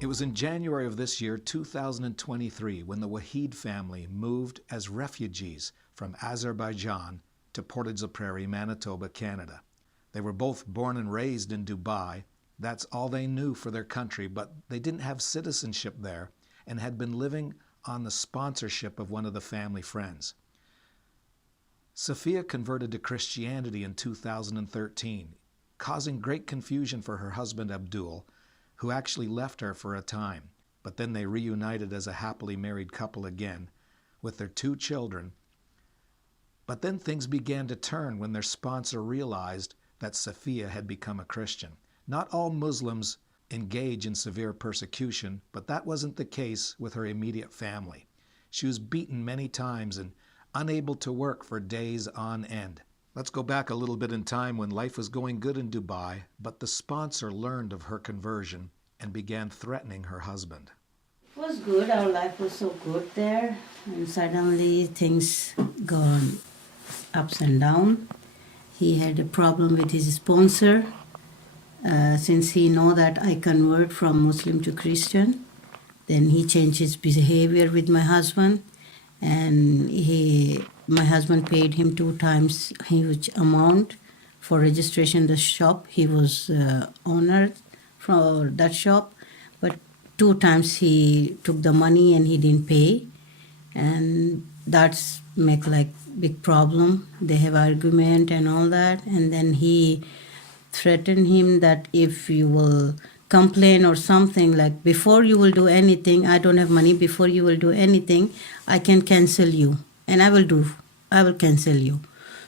It was in January of this year, 2023, when the Wahed family moved as refugees from Azerbaijan to Portage la Prairie, Manitoba, Canada. They were both born and raised in Dubai. That's all they knew for their country, but they didn't have citizenship there and had been living on the sponsorship of one of the family friends. Safiya converted to Christianity in 2013, causing great confusion for her husband Abdul, who actually left her for a time, but then they reunited as a happily married couple again with their 2 children. But then things began to turn when their sponsor realized that Safiya had become a Christian. Not all Muslims engage in severe persecution, but that wasn't the case with her immediate family. She was beaten many times and unable to work for days on end. Let's go back a little bit in time when life was going good in Dubai, but the sponsor learned of her conversion and began threatening her husband. It was good, our life was so good there, and suddenly things gone ups and down. He had a problem with his sponsor, since he know that I convert from Muslim to Christian. Then he changed his behavior with my husband, and my husband paid him 2 times huge amount for registration the shop. He was owner for that shop, but 2 times he took the money and he didn't pay, and that's make like big problem. They have argument and all that, and then he threatened him that if you will complain or something, like before you will do anything, I don't have money, before you will do anything, I can cancel you, and I will cancel you.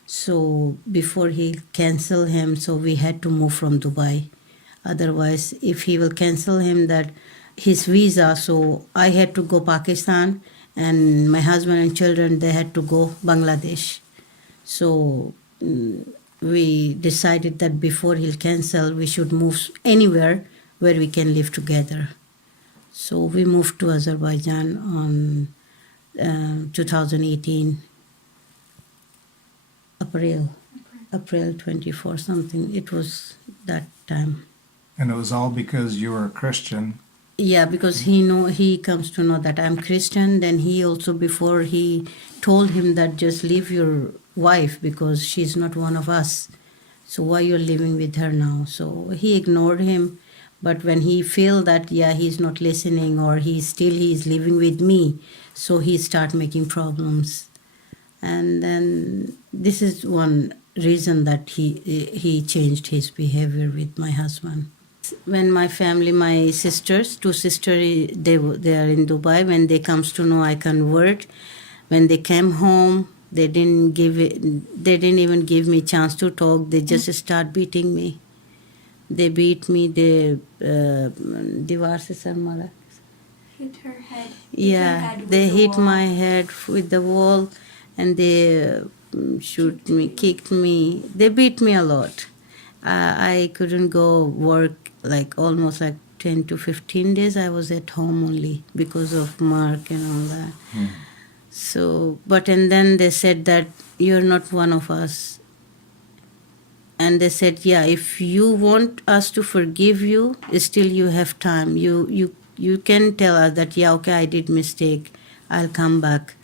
So before he cancel him, so we had to move from Dubai. Otherwise, if he will cancel him that his visa, so I had to go Pakistan, and my husband and children, they had to go Bangladesh. So we decided that before he'll cancel, we should move anywhere where we can live together. So we moved to Azerbaijan on 2018, April 24 something. It was that time. And it was all because you were a Christian. Yeah, because he comes to know that I'm Christian. Then he also, before he told him that just leave your wife because she's not one of us. So why you're living with her now? So he ignored him. But when he feel that, yeah, he's not listening, or he's living with me, so he start making problems. And then this is one reason that he changed his behavior with my husband. When my family, my sisters, 2 sisters, they are in Dubai. When they comes to know I convert, when they came home, they didn't even give me chance to talk. They just start beating me. They beat me. They Hit her head. Yeah, they hit my head with the wall, and they shoot me, kicked me. They beat me a lot. I couldn't go work like almost like 10 to 15 days. I was at home only because of Mark and all that. So, and then they said that you're not one of us. And they said, yeah, if you want us to forgive you, still you have time. You can tell us that, yeah, okay, I did mistake. I'll come back.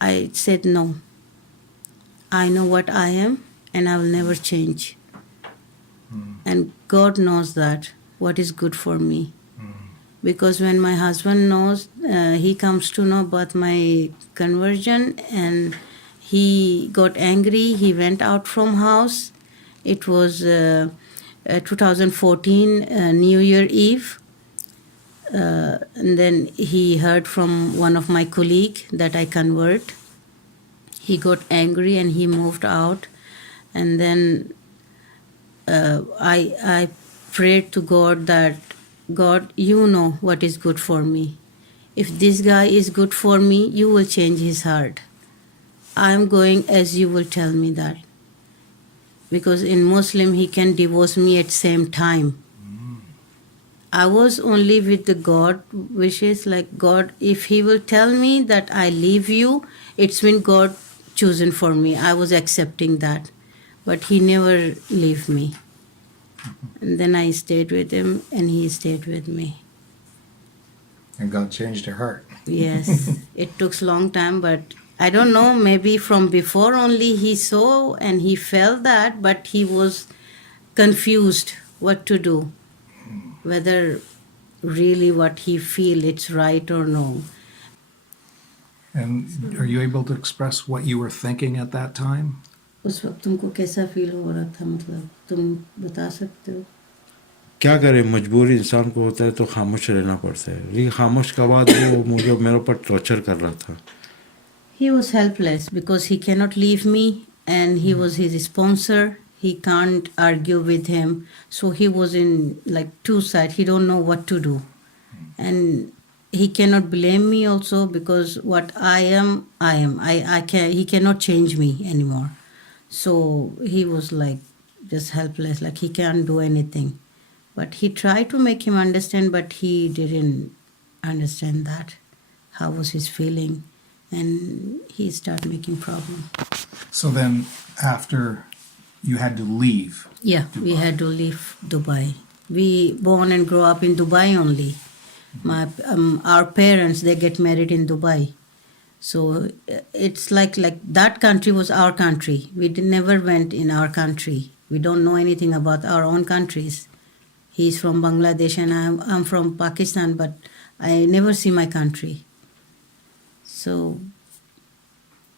I said, no. I know what I am, and I will never change. And God knows that, what is good for me. Because when my husband knows, he comes to know about my conversion, and he got angry. He went out from house. It was 2014, New Year Eve. And then he heard from one of my colleagues that I convert. He got angry and he moved out. And then I prayed to God that, God, you know what is good for me. If this guy is good for me, you will change his heart. I'm going as you will tell me that. Because in Muslim, he can divorce me at same time. I was only with the God wishes, like God, if he will tell me that I leave you, it's been God chosen for me. I was accepting that. But he never leave me. And then I stayed with him, and he stayed with me. And God changed her heart. Yes, it took long time, but I don't know, maybe from before only he saw and he felt that, but he was confused what to do, whether really what he feel it's right or no. And are you able to express what you were thinking at that time? उस वक्त तुमको कैसा feel हो रहा था, मतलब तुम बता सकते हो? क्या करे, मजबूर इंसान को होता है तो खामोश रहना पड़ता है, लेकिन खामोश के बाद वो मुझे मेरे ऊपर टॉर्चर कर रहा था. He was helpless because he cannot leave me and he was his sponsor. He can't argue with him. So he was in like two sides. He don't know what to do. And he cannot blame me also because what I am. He cannot change me anymore. So he was like just helpless, like he can't do anything. But he tried to make him understand, but he didn't understand that. How was his feeling? And he started making problem. So then after you had to leave. Yeah, we had to leave Dubai. We born and grow up in Dubai only. Our parents, they get married in Dubai. So it's like that country was our country. We never went in our country. We don't know anything about our own countries. He's from Bangladesh and I'm from Pakistan, but I never see my country. So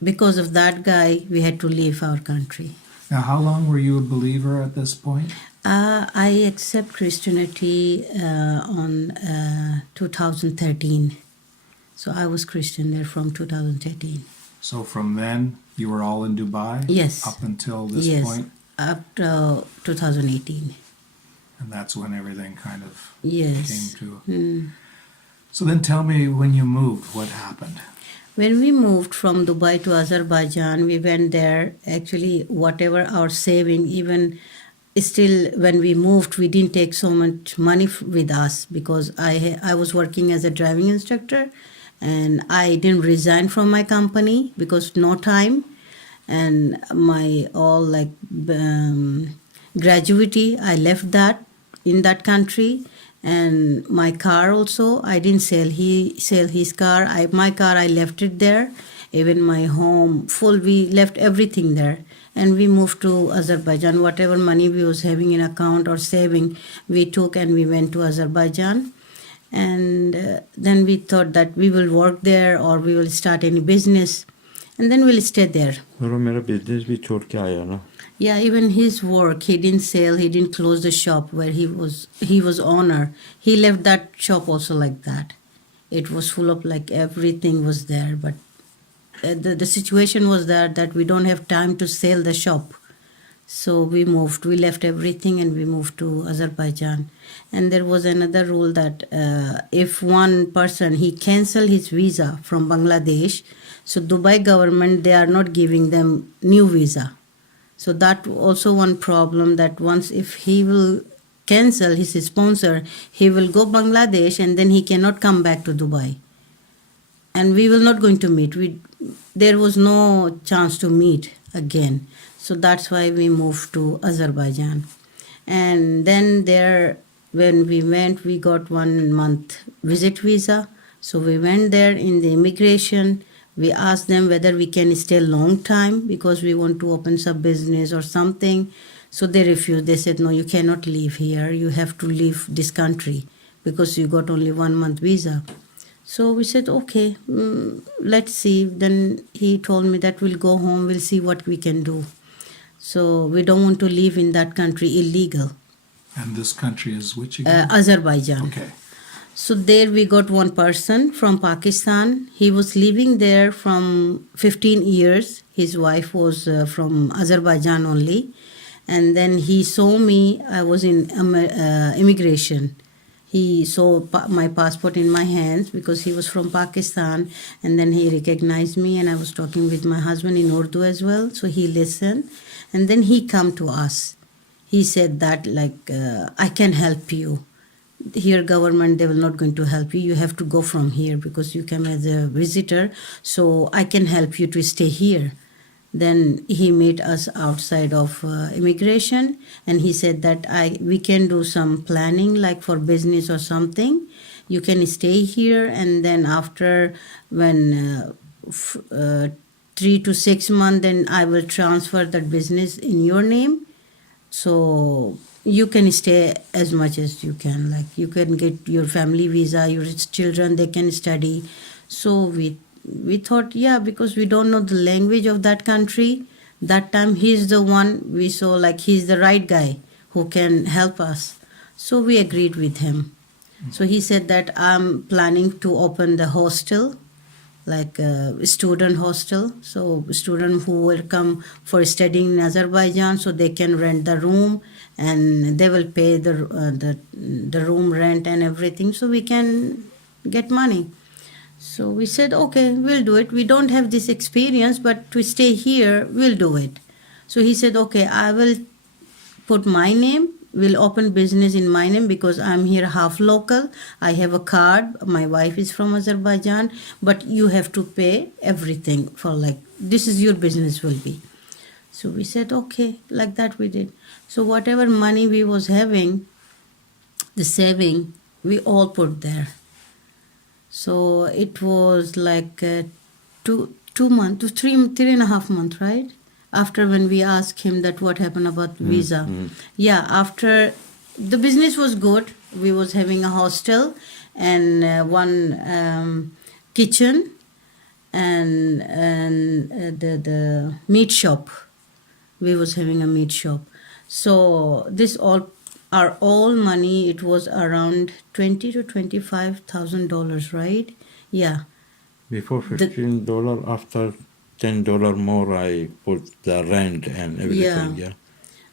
because of that guy, we had to leave our country. Now, how long were you a believer at this point? I accept Christianity on 2013. So I was Christian there from 2013. So from then, you were all in Dubai? Yes. Up until this Yes, point? up to 2018. And that's when everything kind of Yes. came to. So then tell me, when you moved, what happened? When we moved from Dubai to Azerbaijan, we went there. Actually, whatever our saving, even still when we moved, we didn't take so much money with us because I was working as a driving instructor and I didn't resign from my company because no time. And my all gratuity, I left that in that country. And my car also, I didn't sell. He sell his car. My car, I left it there. Even my home, full, we left everything there. And we moved to Azerbaijan. Whatever money we was having in account or saving, we took and we went to Azerbaijan. And then we thought that we will work there or we will start any business. And then we'll stay there. और मेरा business भी छोड़ के आया ना. Yeah, even his work, he didn't sell, he didn't close the shop where he was owner. He left that shop also like that. It was full of everything was there, but the situation was that we don't have time to sell the shop. So we moved, we left everything and we moved to Azerbaijan. And there was another rule that if one person, he cancel his visa from Bangladesh, so Dubai government, they are not giving them new visa. So that also one problem that once if he will cancel his sponsor, he will go Bangladesh and then he cannot come back to Dubai. And we will not going to meet. There was no chance to meet again. So that's why we moved to Azerbaijan. And then there, when we went, we got 1 month visit visa. So we went there in the immigration. We asked them whether we can stay a long time because we want to open some business or something. So they refused. They said, no, you cannot leave here. You have to leave this country because you got only 1 month visa. So we said, okay, let's see. Then he told me that we'll go home. We'll see what we can do. So we don't want to live in that country illegal. And this country is which again? Azerbaijan. Okay. So there we got one person from Pakistan. He was living there from 15 years. His wife was from Azerbaijan only. And then he saw me. I was in immigration. He saw my passport in my hands because he was from Pakistan. And then he recognized me and I was talking with my husband in Urdu as well. So he listened. And then he come to us. He said that I can help you. Here government, they will not going to help you. You have to go from here because you came as a visitor. So I can help you to stay here. Then he met us outside of immigration and he said that we can do some planning for business or something. You can stay here, and then after when 3 to 6 months, then I will transfer that business in your name. So you can stay as much as you can. Like you can get your family visa, your children, they can study. So we thought, yeah, because we don't know the language of that country. That time he's the one we saw, like he's the right guy who can help us. So we agreed with him. So he said that I'm planning to open the hostel, like a student hostel. So students who will come for studying in Azerbaijan, so they can rent the room and they will pay the room rent and everything. So we can get money. So we said, okay, we'll do it. We don't have this experience, but to stay here, we'll do it. So he said, okay, I will put my name. We'll open business in my name because I'm here half local. I have a card. My wife is from Azerbaijan, but you have to pay everything for like, this is your business will be. So we said, okay, like that we did. So whatever money we was having, the saving, we all put there. So it was like 2 months, to three and a half months, right? After when we asked him that what happened about visa. Yeah, after the business was good. We was having a hostel and one kitchen and the meat shop. We was having a meat shop. So this all money, it was around $20,000 to $25,000, right? Yeah. Before $15, after $10 more, I put the rent and everything. Yeah.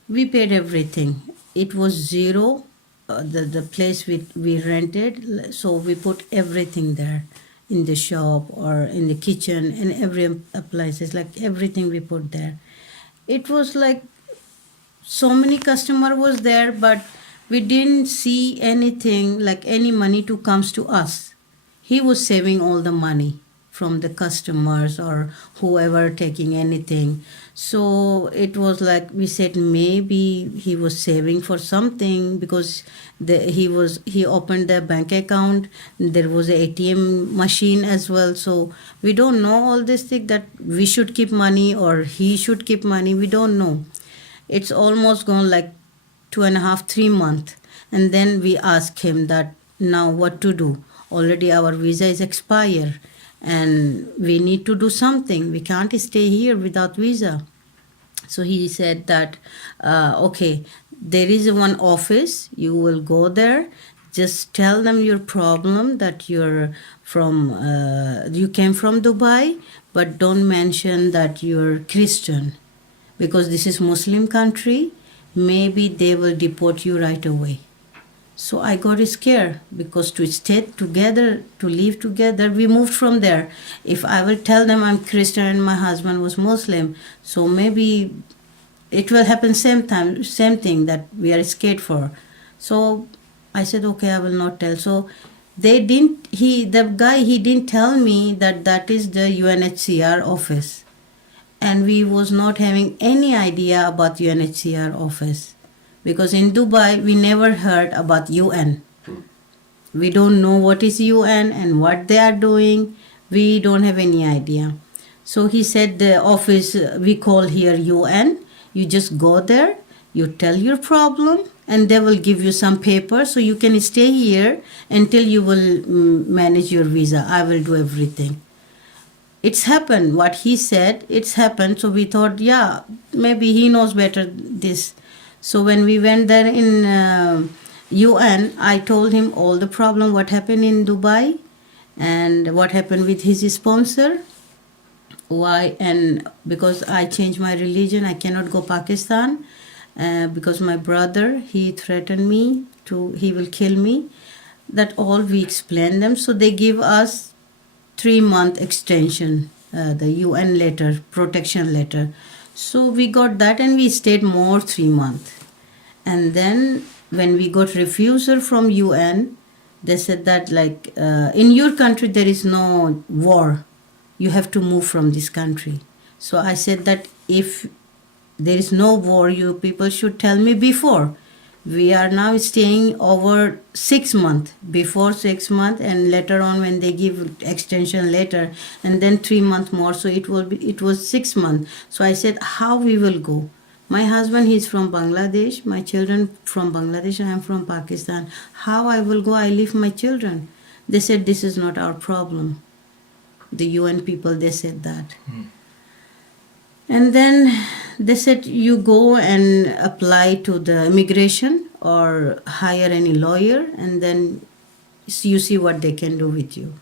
We paid everything. It was zero. The place we rented, so we put everything there in the shop or in the kitchen and every appliances, like everything we put there. It was like so many customer was there, but we didn't see anything like any money to comes to us. He was saving all the money from the customers or whoever taking anything. So it was like we said maybe he was saving for something because he opened the bank account. There was a ATM machine as well. So we don't know all this thing that we should keep money or he should keep money. We don't know. It's almost gone like 2.5, 3 months. And then we ask him that now what to do. Already our visa is expired. And we need to do something. We can't stay here without visa. So he said that, okay, there is one office. You will go there. Just tell them your problem that you came from Dubai, but don't mention that you're Christian, because this is Muslim country. Maybe they will deport you right away. So I got scared because to stay together, to live together, we moved from there. If I will tell them I'm Christian and my husband was Muslim, so maybe it will happen same thing that we are scared for. So I said, okay, I will not tell. So the guy didn't tell me that is the UNHCR office. And we was not having any idea about UNHCR office. Because in Dubai, we never heard about UN. We don't know what is UN and what they are doing. We don't have any idea. So he said the office, we call here UN. You just go there, you tell your problem, and they will give you some paper so you can stay here until you will manage your visa. I will do everything. It's happened. What he said, it's happened. So we thought, yeah, maybe he knows better this. So when we went there in UN, I told him all the problem, what happened in Dubai and what happened with his sponsor. Why? And because I changed my religion, I cannot go Pakistan because my brother, he threatened me he will kill me. That all we explained them. So they give us 3-month extension, the UN letter, protection letter. So we got that and we stayed more 3 months. And then when we got refusal from UN, they said that like in your country there is no war. You have to move from this country. So I said that if there is no war, you people should tell me before. We are now staying over 6 months, before 6 months, and later on when they give extension later, and then 3 months more. So it was 6 months. So I said, how we will go? My husband, he's from Bangladesh. My children from Bangladesh. I am from Pakistan. How I will go? I leave my children. They said, this is not our problem. The UN people, they said that. And then they said, you go and apply to the immigration or hire any lawyer, and then you see what they can do with you.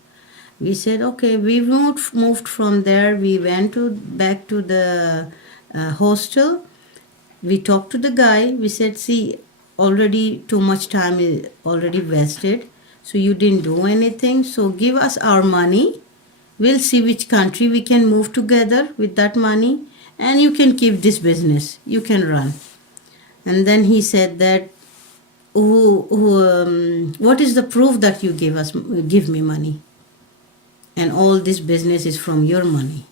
We said, okay. We moved from there. We went back to the hostel. We talked to the guy. We said, see, already too much time is already wasted. So you didn't do anything. So give us our money. We'll see which country we can move together with that money. And you can keep this business. You can run. And then he said that, what is the proof that you give me money? And all this business is from your money.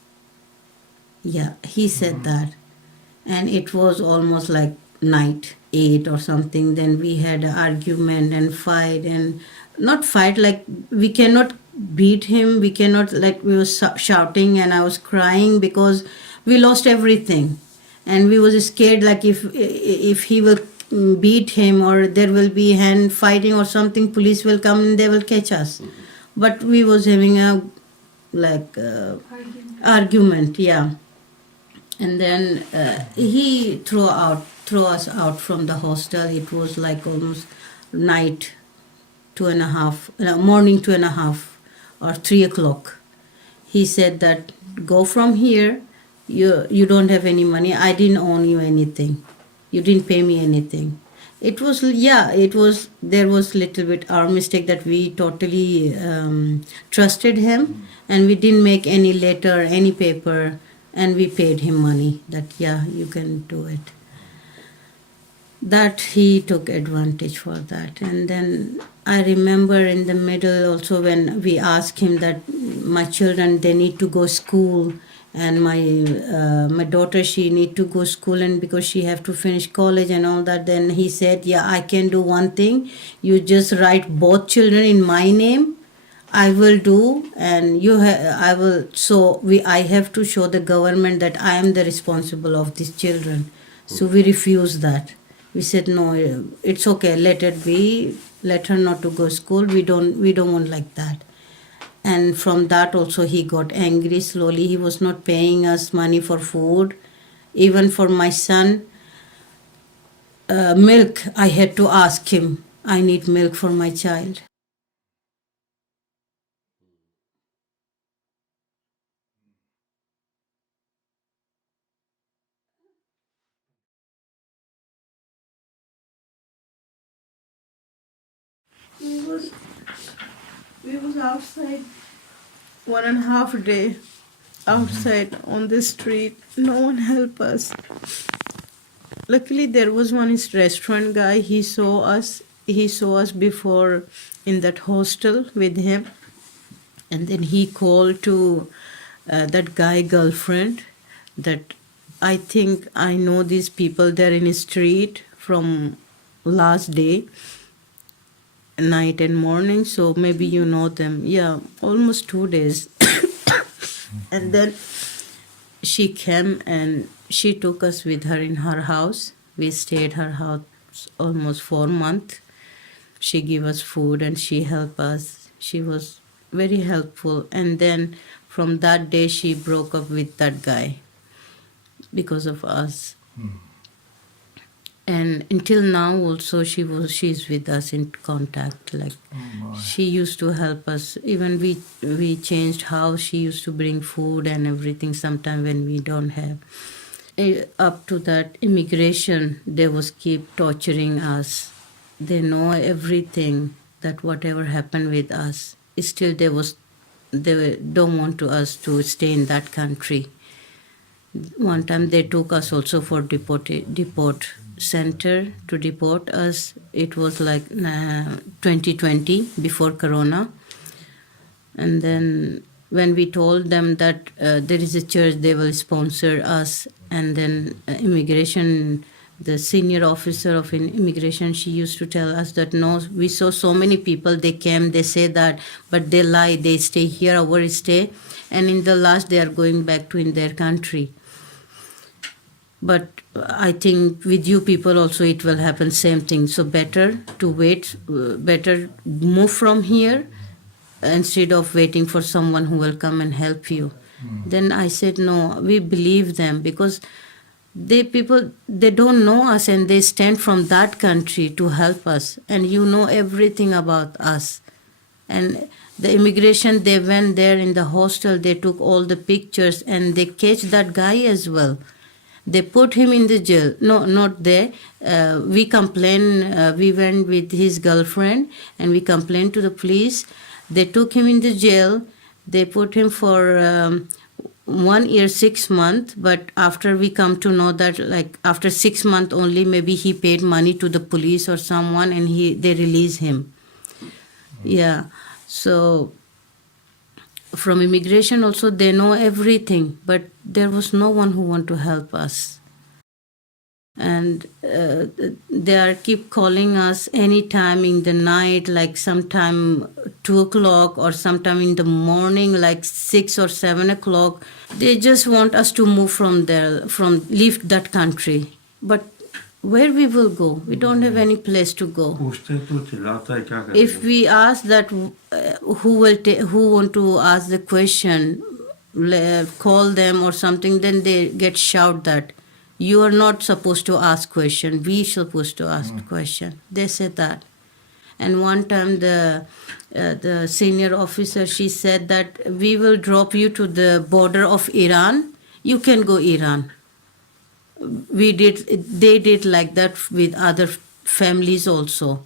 Yeah, he said that. And it was almost like night 8 or something. Then we had an argument and fight, and not fight, like we cannot beat him. We cannot, like we were shouting, and I was crying because we lost everything. And we was scared, like if he will beat him or there will be hand fighting or something, police will come and they will catch us. But we was having a argument, yeah. And then he threw us out from the hostel. It was like almost night 2:30, morning 2:30 or 3 o'clock. He said that, go from here. You don't have any money. I didn't owe you anything. You didn't pay me anything. There was little bit our mistake that we totally trusted him, and we didn't make any letter, any paper, and we paid him money that, yeah, you can do it. That he took advantage for that. And then I remember in the middle also when we asked him that my children, they need to go school, and my daughter, she need to go school, and because she have to finish college and all that. Then he said, yeah, I can do one thing. You just write both children in my name. I will do, and I have to show the government that I am the responsible of these children. So we refused that. We said, no, it's okay, let it be. Let her not to go to school. We don't want like that. And from that also he got angry slowly. He was not paying us money for food. Even for my son, milk, I had to ask him. I need milk for my child. We was outside 1.5 day outside on the street. No one helped us. Luckily there was one restaurant guy. He saw us before in that hostel with him, and then he called to that guy girlfriend that, I think I know these people, they're in the street from last day, night and morning, so maybe you know them. Yeah, almost 2 days. And then she came and she took us with her in her house. We stayed her house almost 4 months. She gave us food and she helped us. She was very helpful. And then from that day she broke up with that guy because of us. And until now also she's with us in contact. Like she used to help us. Even we changed house. She used to bring food and everything sometime when we don't have. Up to that immigration, they was keep torturing us. They know everything, that whatever happened with us. Still they don't want us to stay in that country. One time they took us also for deport center to deport us. It was like 2020, before Corona. And then when we told them that there is a church, they will sponsor us, and then immigration the senior officer of immigration, she used to tell us that no, we saw so many people, they came, they say that, but they lie, they stay here, overstay, and in the last they are going back to in their country. But I think with you people also it will happen same thing. So better to wait, better move from here instead of waiting for someone who will come and help you. Then I said, no, we believe them because they don't know us and they stand from that country to help us. And you know everything about us. And the immigration, they went there in the hostel, they took all the pictures and they catch that guy as well. They put him in the jail. No, not there. We complained, we went with his girlfriend and we complained to the police. They took him in the jail. They put him for 1 year, 6 months. But after we come to know that, like after 6 months only, maybe he paid money to the police or someone and they release him. Yeah. So from immigration also, they know everything, but there was no one who want to help us. And they are keep calling us anytime in the night, like sometime 2 o'clock or sometime in the morning, like 6 or 7 o'clock. They just want us to move from there, leave that country. But where we will go? We don't have any place to go. If we ask that, who want to ask the question, call them or something, then they get shout that you are not supposed to ask question. We supposed to ask question. They said that. And one time the senior officer, she said that we will drop you to the border of Iran. You can go Iran. They did like that with other families also.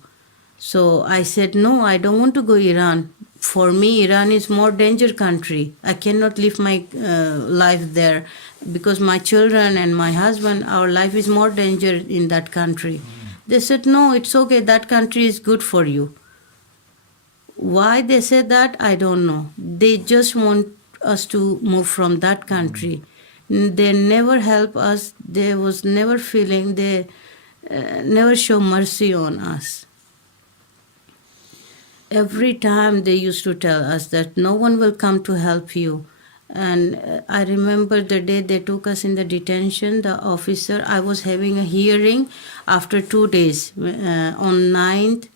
So I said, no, I don't want to go Iran. For me, Iran is more danger country. I cannot live my life there because my children and my husband, our life is more danger in that country. They said, no, it's okay. That country is good for you. Why they said that, I don't know. They just want us to move from that country. They never help us. They was never feeling. They never show mercy on us. Every time they used to tell us that no one will come to help you. And I remember the day they took us in the detention, the officer, I was having a hearing after 2 days. On 9th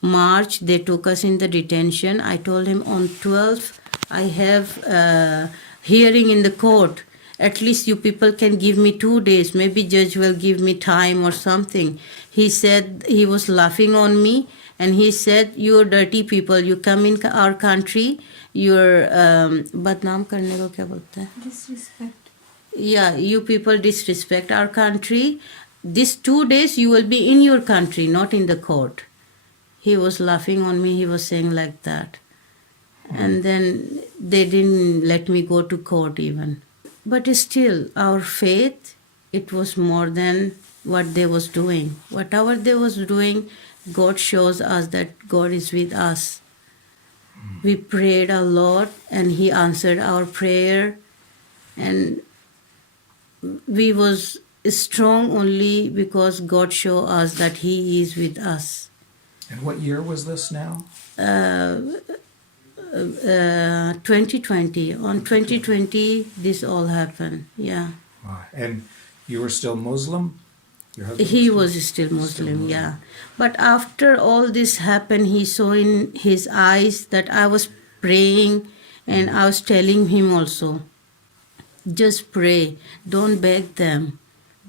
March, they took us in the detention. I told him on 12th, I have a hearing in the court. At least you people can give me 2 days. Maybe judge will give me time or something. He said, he was laughing on me. And he said, you're dirty people. You come in our country, you're badnaam karne ko kya bolte hain? Disrespect. Yeah, you people disrespect our country. These 2 days you will be in your country, not in the court. He was laughing on me. He was saying like that. And then they didn't let me go to court even. But still, our faith, it was more than what they was doing. Whatever they was doing, God shows us that God is with us. We prayed a lot and He answered our prayer. And we was strong only because God showed us that He is with us. And what year was this now? 2020. On 2020, this all happened. Yeah. Wow. And you were still Muslim? Your husband He was still Muslim, yeah. But after all this happened, he saw in his eyes that I was praying and I was telling him also, just pray. Don't beg them.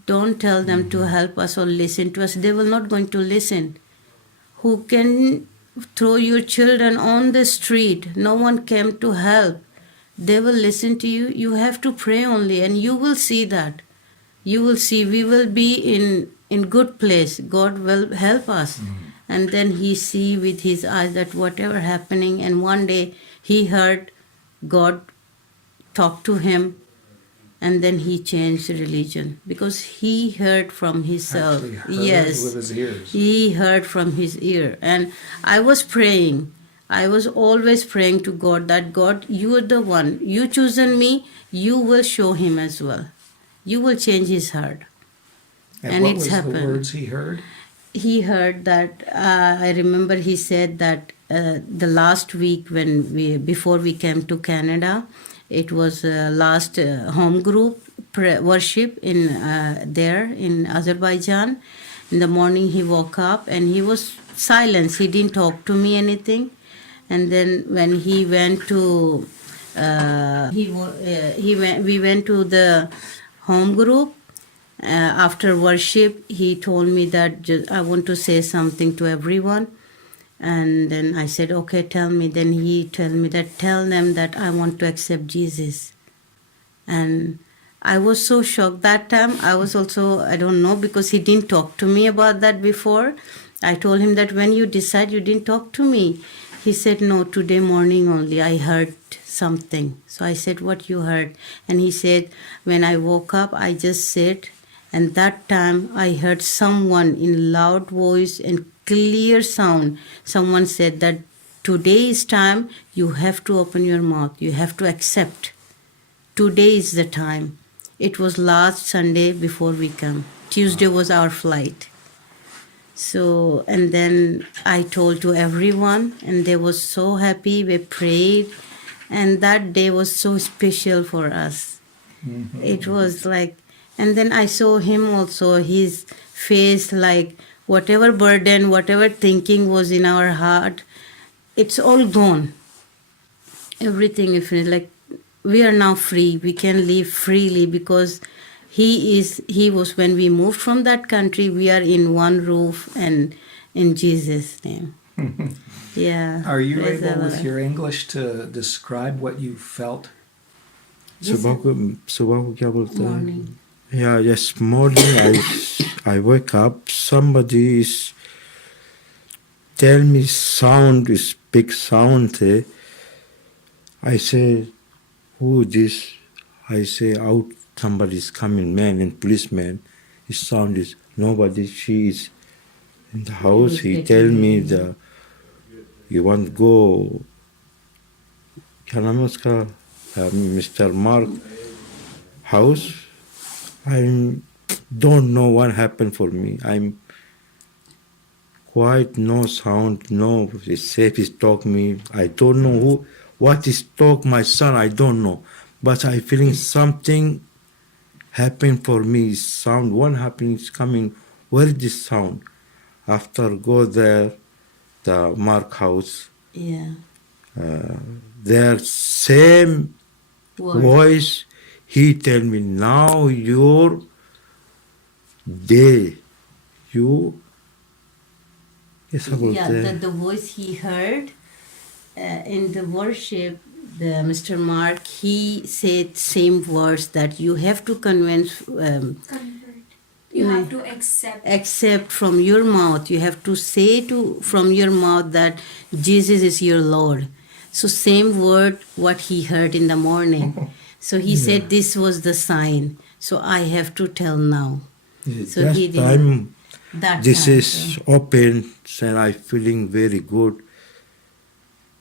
Don't tell them to help us or listen to us. They will not going to listen. Who can throw your children on the street? No one came to help. They will listen to you. You have to pray only and you will see that. You will see we will be in good place. God will help us. And then he see with his eyes that whatever happening, and one day he heard God talk to him, and then he changed religion because he heard from himself. Yes, with his ears. He heard from his ear. And I was praying. I was always praying to God that God, you are the one. You chosen me. You will show him as well. You will change his heart. And what it's was happened. the words he heard? He heard that I remember he said that the last week before we came to Canada, it was last home group worship in there in Azerbaijan. In the morning he woke up and he was silent. He didn't talk to me anything. And then when he went to we went to the home group. After worship, he told me that I want to say something to everyone. And then I said, okay, tell me. Then he told me that tell them that I want to accept Jesus. And I was so shocked that time. I was also, I don't know, because he didn't talk to me about that before. I told him that when you decide, you didn't talk to me. He said, no, today morning only I heard something. So I said, what you heard? And he said, when I woke up, I just said, and that time I heard someone in loud voice and clear sound. Someone said that today is time, you have to open your mouth. You have to accept. Today is the time. It was last Sunday before we come. Tuesday was our flight. So, and then I told to everyone, and they were so happy. We prayed, and that day was so special for us. Mm-hmm. It was like, and then I saw him also, his face, like whatever burden, whatever thinking was in our heart, it's all gone. Everything is finished. Like, we are now free. We can live freely because he was, when we moved from that country, we are in one roof and in Jesus' name. Yeah. Are you praise the able with Lord. your English to describe what you felt? सुबह को क्या बोलते हैं? Morning. Yeah, yes, morning I wake up, somebody is tell me sound is big sound थे. I say, who this? I say, out somebody is coming, man and policeman. His sound is nobody, she is in the house. He tell me you want to go, क्या नाम है उसका? Mr. Mark house. I don't know what happened for me. I'm quiet, no sound, no. It's safe. He's talk me. I don't know what is talk my son. I don't know, but I feeling something happen for me. Sound one happening is coming. Where is this sound? After go there, the Mark house. Yeah. Their same voice. He tell me now your day. You. Yeah, the voice he heard in the worship, the Mr. Mark, he said same words that you have to convince. Convert. You have to accept From your mouth. You have to say from your mouth that Jesus is your Lord. So same word what he heard in the morning. So he said this was the sign. So I have to tell now. So that he time, this time, is open and I feeling very good.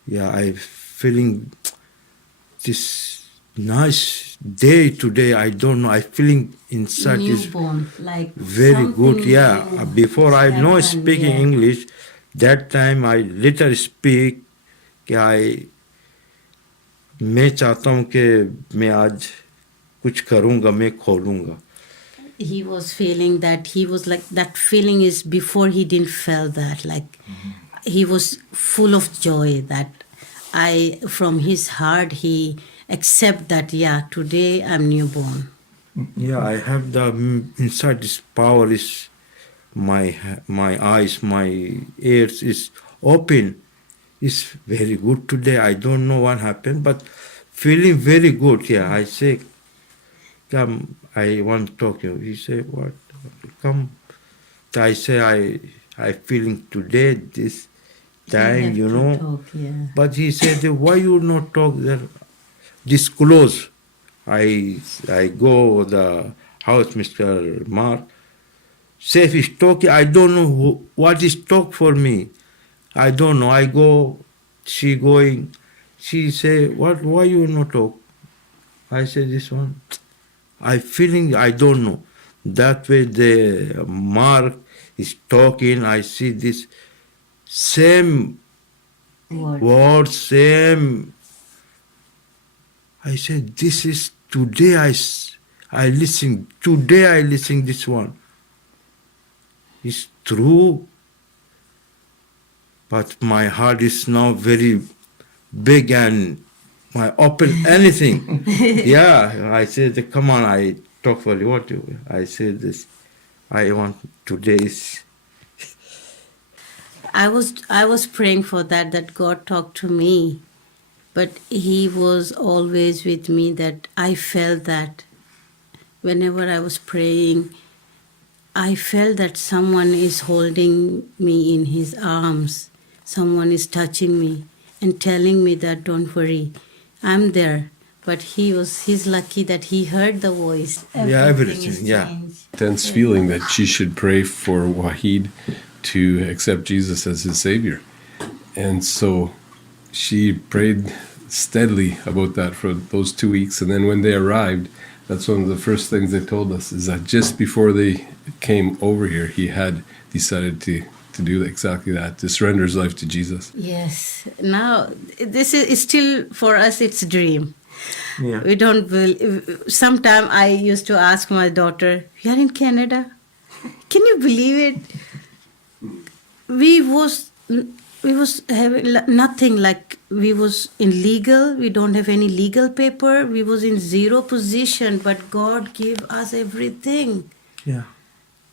Yeah, I feeling this nice day today. I don't know. I feeling inside is newborn, like very good. Yeah, new before I know happened, speaking yeah. English, that time I little speak. मैं चाहता हूँ कि मैं आज कुछ करूँगा, मैं खोलूँगा. He was feeling that he was like that feeling is before he didn't feel that like he was full of joy that from his heart he accept that today I'm newborn. Yeah, I have the inside this power is my eyes, my ears is open. It's very good today. I don't know what happened, but feeling very good. Yeah, I say, come, I want to talk to you. He say, what? Come. I say, I feeling today this time, you know. Talk, yeah. But he said, why you not talk there? Disclose. I go the house, Mr. Mark. Say if he's talking, I don't know what is talk for me. I don't know. I go, she going. She say, what? Why you not talk? I say this one. I feeling I don't know. That way the Mark is talking, I see this same word, same. I said, this is today I listen this one. It's true, but my heart is now very big and I open anything. Yeah, I said, come on, I talk for you. What you? I said this. I want today's. I was praying for that God talked to me, but He was always with me. That I felt that whenever I was praying, I felt that someone is holding me in His arms. Someone is touching me and telling me that don't worry, I'm there. But he's lucky that he heard the voice. Everything, is yeah. changed. Intense feeling that she should pray for Wahed to accept Jesus as his Savior. And so she prayed steadily about that for those 2 weeks. And then when they arrived, that's one of the first things they told us, is that just before they came over here, he had decided to do exactly that, to surrender his life to Jesus. Yes. Now, this is still, for us, it's a dream. Yeah. We don't believe. Sometimes I used to ask my daughter, "We are in Canada. Can you believe it? We was having nothing. Like we was illegal. We don't have any legal paper. We was in zero position. But God gave us everything. Yeah.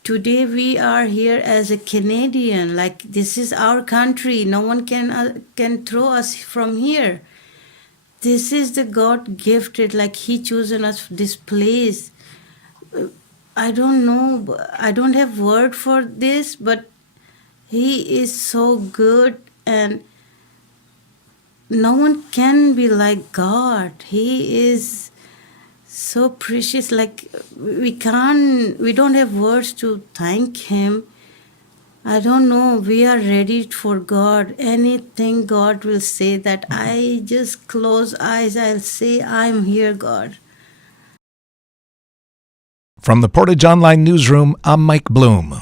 Today we are here as a Canadian. Like this is our country. No one can throw us from here. This is the God gifted, like He chosen us this place. I don't know, I don't have word for this, but He is so good and no one can be like God. He is so precious, like we don't have words to thank Him. I don't know, we are ready for God. Anything God will say, that I just close eyes, I'll say, I'm here, God. From the Portage Online Newsroom, I'm Mike Bloom.